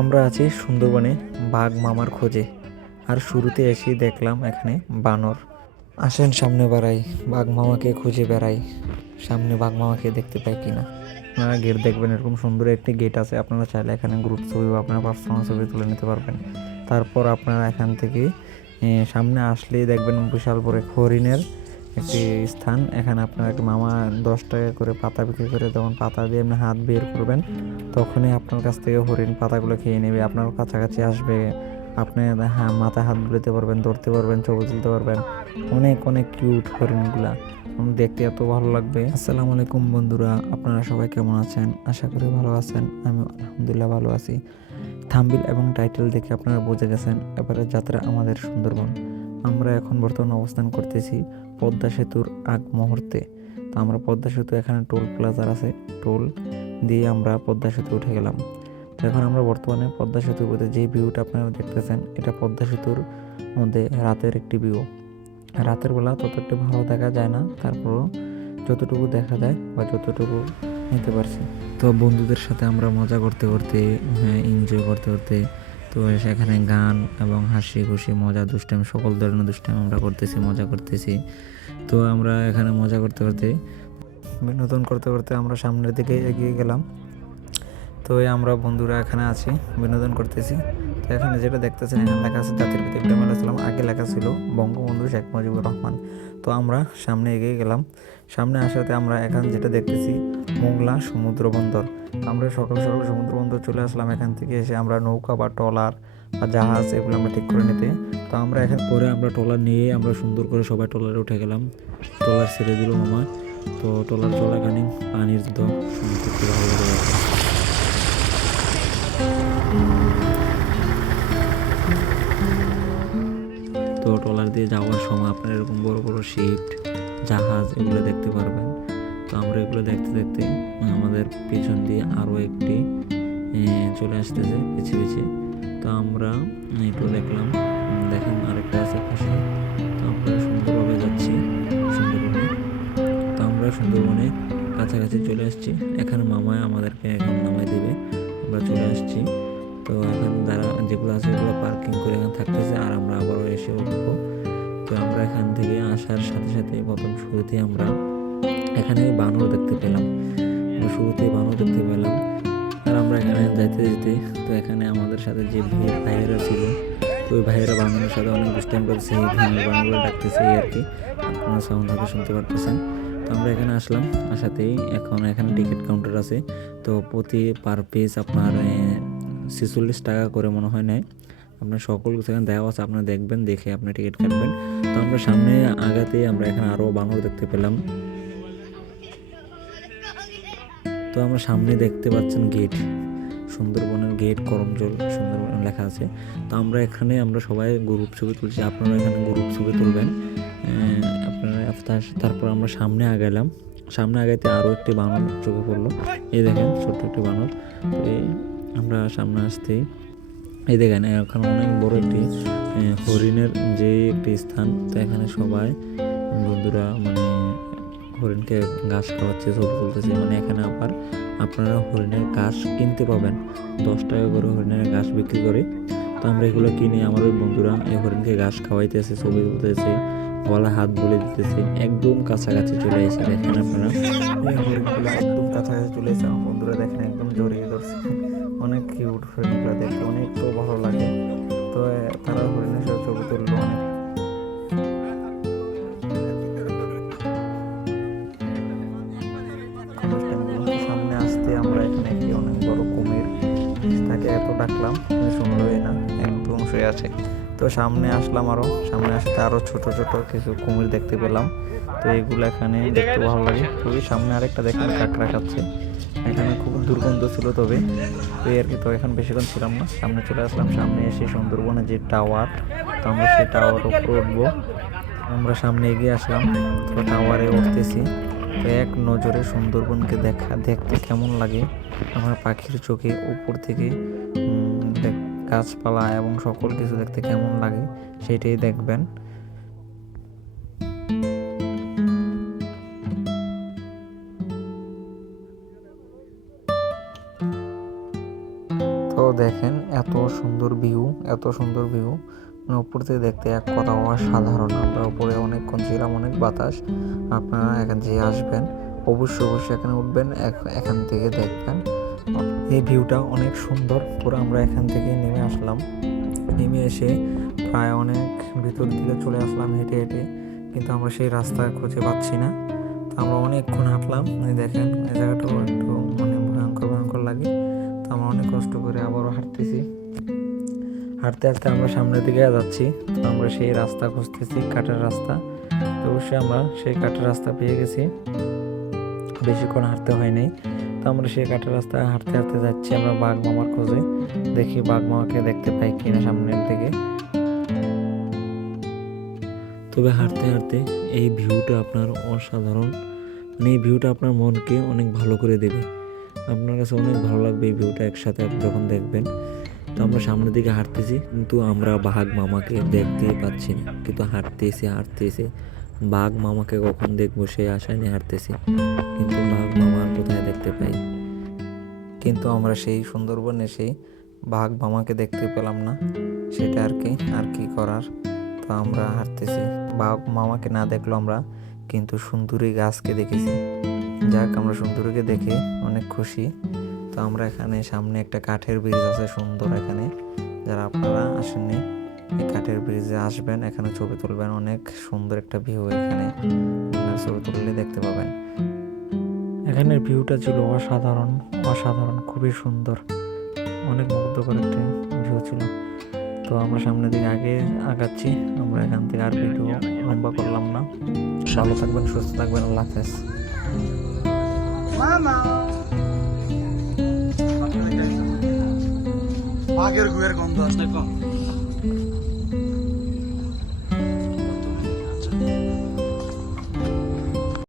আমরা আছি সুন্দরবনে বাঘ মামার খোঁজে। আর শুরুতে এসেই দেখলাম এখানে বানর। আসেন সামনে বাড়াই, বাঘ মামাকে খুঁজে বেড়াই, সামনে বাঘ মামাকে দেখতে পাই কিনা। আপনারা গেট দেখবেন, এরকম সুন্দর একটি গেট আছে। আপনারা চাইলে এখানে গ্রুপ ছবি বা আপনার পার্সোনাল ছবি তুলে নিতে পারবেন। তারপর আপনারা এখান থেকে সামনে আসলেই দেখবেন বিশাল বড় হরিণের একটি স্থান। এখানে আপনার একটা মামা 10 টাকা করে পাতা বিক্রি করে, তখন পাতা দিয়ে আপনি হাত বের করবেন, তখনই আপনার কাছ থেকে হরিণ পাতাগুলো খেয়ে নেবে, আপনার কাছাকাছি আসবে। আপনি মাথায় হাত বুলাতে পারবেন, ধরতে পারবেন, ছবি তুলতে পারবেন। অনেক অনেক কিউট হরিণগুলা, দেখতে এত ভালো লাগবে। আসসালামু আলাইকুম বন্ধুরা, আপনারা সবাই কেমন আছেন? আশা করি ভালো আছেন। আমি আলহামদুলিল্লাহ ভালো আছি। থাম্বনেল এবং টাইটেল দেখে আপনারা বুঝে গেছেন এবারে যাত্রা আমাদের সুন্দরবন। আমরা এখন বর্তমানে অবস্থান করতেছি পদ্মা সেতুর আগ মুহূর্তে। তো আমরা পদ্মা সেতু, এখানে টোল প্লাজার আছে, টোল দিয়ে আমরা পদ্মা সেতু উঠে গেলাম। তো এখন আমরা বর্তমানে পদ্মা সেতুর মধ্যে যে ভিউটা আপনারা দেখতেছেন, এটা পদ্মা সেতুর মধ্যে রাতের একটি ভিউ। রাতের বেলা ততটা ভালো দেখা যায় না, তারপরও যতটুকু দেখা যায় বা যতটুকু নিতে পারছি। তো বন্ধুদের সাথে আমরা মজা করতে করতে, এনজয় করতে করতে, তো সেখানে গান এবং হাসি খুশি মজা দুষ্টামি, সকল ধরনের দুষ্টামি আমরা করতেছি, মজা করতেছি। তো আমরা এখানে মজা করতে করতে, বিনোদন করতে করতে আমরা সামনের দিকে এগিয়ে গেলাম। তো আমরা বন্ধুরা এখানে আছি, বিনোদন করতেছি। তো এখানে যেটা দেখতেছেন, এখানে লেখা আছে জাতির পিতা ইব্রাহিম আলাইহিস সালাম, আগে লেখা ছিল বঙ্গবন্ধু শেখ মুজিবুর রহমান। তো আমরা সামনে এগিয়ে গেলাম। সামনে আসাতে আমরা এখন যেটা দেখতেছি মোংলা সমুদ্র বন্দর। আমরা সকাল সকাল সমুদ্র বন্দর চলে আসলাম। এখান থেকে এসে আমরা নৌকা বা ট্রলার বা জাহাজ এগুলো আমরা ঠিক করে নিতে। তো আমরা এখান পরে আমরা ট্রলার নিয়ে আমরা সুন্দর করে সবাই ট্রলারে উঠে গেলাম। ট্রলার ছেড়ে দিল মামা। তো ট্রলার চলাকালীন পানির তো খুব ভালো লাগে। তো ট্রলার দিয়ে যাওয়ার সময় আপনার এরকম বড় বড় শিপ, জাহাজ এগুলো দেখতে পারবেন। তো আমরা এগুলো দেখতে দেখতে আমাদের পিছন দিয়ে আরও একটি চলে আসতেছে পিছিয়ে পিছিয়ে। তো আমরা একটু দেখলাম, দেখেন আরেকটা আছে পাশে। তো আমরা সুন্দরভাবে যাচ্ছি সুন্দরবনে। তো আমরা সুন্দরবনে কাছাকাছি চলে আসছি। এখানে মামায় আমাদেরকে এখন নামাই দেবে, আমরা চলে আসছি। তো এখন যারা যেগুলো আছে এগুলো পার্কিং করে এখানে থাকতেছে, আর আমরা আবারও এসে উঠবো। তো আমরা এখান থেকে আসার সাথে সাথে প্রথম শুরুতে আমরা এখানে বানর দেখতে পেলাম, শুরুতেই বানর দেখতে পেলাম। আর আমরা এখানে যাইতে যেতে, তো এখানে আমাদের সাথে যে ভাইয়েরা ছিল, তো ওই ভাইয়েরা বানরের সাথে অনেক দুষ্টাইম করতেছে, বানরগুলো ডাকতেছে, এই আর কি আপনারা সাউন্ড হয়তো শুনতে পারতেছেন। তো আমরা এখানে আসলাম, আসাতেই এখন এখানে টিকিট কাউন্টার আছে। তো প্রতি পার পিস আপনার 46 টাকা করে মনে হয় নেয়। আপনার সকল কিছু এখানে দেওয়া আছে, আপনারা দেখবেন, দেখে আপনি টিকিট কাটবেন। তো আমরা সামনে আগাতে আমরা এখানে আরও বানর দেখতে পেলাম। তো আমরা সামনে দেখতে পাচ্ছেন গেট, সুন্দরবনের গেট, করমজল সুন্দরবন লেখা আছে। তো আমরা এখানে আমরা সবাই গ্রুপ ছবি তুলছি, আপনারা এখানে গ্রুপ ছবি তুলবেন আপনারা। তারপর আমরা সামনে আগাইলাম, সামনে আগাইতে আরও একটি বানর চোখে পড়লো। এই দেখেন ছোট্ট একটি বানর। তো এই আমরা সামনে আসতেই এই দেখেন এখানে অনেক বড় একটি হরিণের যে একটি স্থান। তো এখানে সবাই বন্ধুরা মানে হরিণকে ঘাস খাওয়াচ্ছে, ছবি তুলতেছে। মানে এখানে আবার আপনারা হরিণের ঘাস কিনতে পাবেন, 10 টাকা করে হরিণের ঘাস বিক্রি করে। তো আমরা এগুলো কিনে আমার ওই বন্ধুরা এই হরিণকে ঘাস খাওয়াইতেছে, ছবি তুলতেছে, গলা হাত বলে দিতেছে। একদম কাছাকাছি চলে এসে দেখেন আপনারা এই হরিণগুলো একদম কাছাকাছি চলে এসে আমার বন্ধুরা দেখেন একদম জড়িয়ে ধরছে। অনেক কিউট হরিণগুলো, দেখতে অনেক তো ভালো লাগে। তো তারা হরিণের সাথে ছবি তুললো অনেক। সামনে আসতে আমরা এখানে একটি অনেক বড় কুমির, তাকে এত ডাকলাম শুনলোই না, একদম শুয়ে আছে। তো সামনে আসলাম, আরো সামনে আসতে আরো ছোট ছোট কিছু কুমির দেখতে পেলাম। তো এগুলো এখানে দেখতে ভালো লাগে খুবই। সামনে আরেকটা দেখেন কাঁকড়া খাচ্ছে, এখানে খুব দুর্গন্ধ ছিল তবে। তো আর কি, তো এখন বেশিক্ষণ ছিলাম না, সামনে চলে আসলাম। সামনে এসে সুন্দরবনে যে টাওয়ার, তো আমরা সেই টাওয়ার উপরে উঠবো। আমরা সামনে এগিয়ে আসলাম, তো টাওয়ারে উঠতেছি। তো এক নজরে সুন্দরবনকে দেখতে কেমন লাগে আমার পাখির চোখে উপর থেকে গাছপালা এবং সকল কিছু দেখতে কেমন লাগে সেটাই দেখবেন। তো দেখেন এত সুন্দর ভিউ, এত সুন্দর ভিউ, উপর থেকে দেখতে এক কথা অসাধারণ। আমরা উপরে অনেকক্ষণ ছিলাম, অনেক বাতাস। আপনারা এখান যে আসবেন অবশ্যই অবশ্যই এখানে উঠবেন, এখান থেকে দেখবেন এই ভিউটা অনেক সুন্দর। পুরো আমরা এখান থেকে নেমে আসলাম, নেমে এসে প্রায় অনেক ভিতর দিকে চলে আসলাম হেঁটে হেঁটে, কিন্তু আমরা সেই রাস্তা খুঁজে পাচ্ছি না। তো আমরা অনেকক্ষণ হাঁটলাম। দেখেন এই জায়গাটাও একটু মানে ভয়ঙ্কর ভয়ঙ্কর লাগে। তো আমরা অনেক কষ্ট করে আবারও হাঁটতেছি। হাঁটতে হাঁটতে আমরা সামনের দিকে যাচ্ছি। তো আমরা সেই রাস্তা খুঁজতেছি, কাঠের রাস্তা। তো অবশ্যই আমরা সেই কাঠের রাস্তা পেয়ে গেছি, বেশিক্ষণ হাঁটতে হয়নি। তো আমরা সেই কাঠের রাস্তায় হাঁটতে হাঁটতে যাচ্ছি আমরা বাঘ মামার খোঁজে। দেখি বাঘ মামাকে দেখতে পাই কিনা সামনের দিকে। তবে হাঁটতে হাঁটতে এই ভিউটা আপনার অসাধারণ, মানে এই ভিউটা আপনার মনকে অনেক ভালো করে দেবে। আপনার কাছে অনেক ভালো লাগবে এই ভিউটা একসাথে আপনি যখন দেখবেন। তো আমরা সামনের দিকে হাঁটতেছি, কিন্তু আমরা বাঘ মামাকে দেখতেই পাচ্ছি না। কিন্তু হাঁটতেছি বাঘ মামাকে কখন দেখবো সেই আশায় নিয়ে হাঁটতেছি, কিন্তু বাঘ মামার কোথায় দেখতে পাই। কিন্তু আমরা সেই সুন্দরবনে সেই বাঘ মামাকে দেখতে পেলাম না, সেটা আর কি করার। তো আমরা হাঁটতেছি, বাঘ মামাকে না দেখলো আমরা, কিন্তু সুন্দরী গাছকে দেখেছি। যাক, আমরা সুন্দরীকে দেখে অনেক খুশি। তো আমরা এখানে সামনে একটা কাঠের ব্রিজ আছে সুন্দর, এখানে যারা আপনারা আসেননি এই কাঠের ব্রিজে আসবেন, এখানে ছবি তুলবেন। অনেক সুন্দর একটা ভিউ, এখানে ছবি তুললে দেখতে পাবেন। এখানের ভিউটা ছিল অসাধারণ অসাধারণ, খুবই সুন্দর, অনেক মুগ্ধকর একটা ভিউ ছিল। তো আমরা সামনের দিকে আগাচ্ছি। আমরা এখান থেকে আর ভিডিও লম্বা করলাম না। ভালো থাকবেন, সুস্থ থাকবেন, আল্লাহ হাফেজ। বাঘের গুয়ের গন্ধ আসলে কম।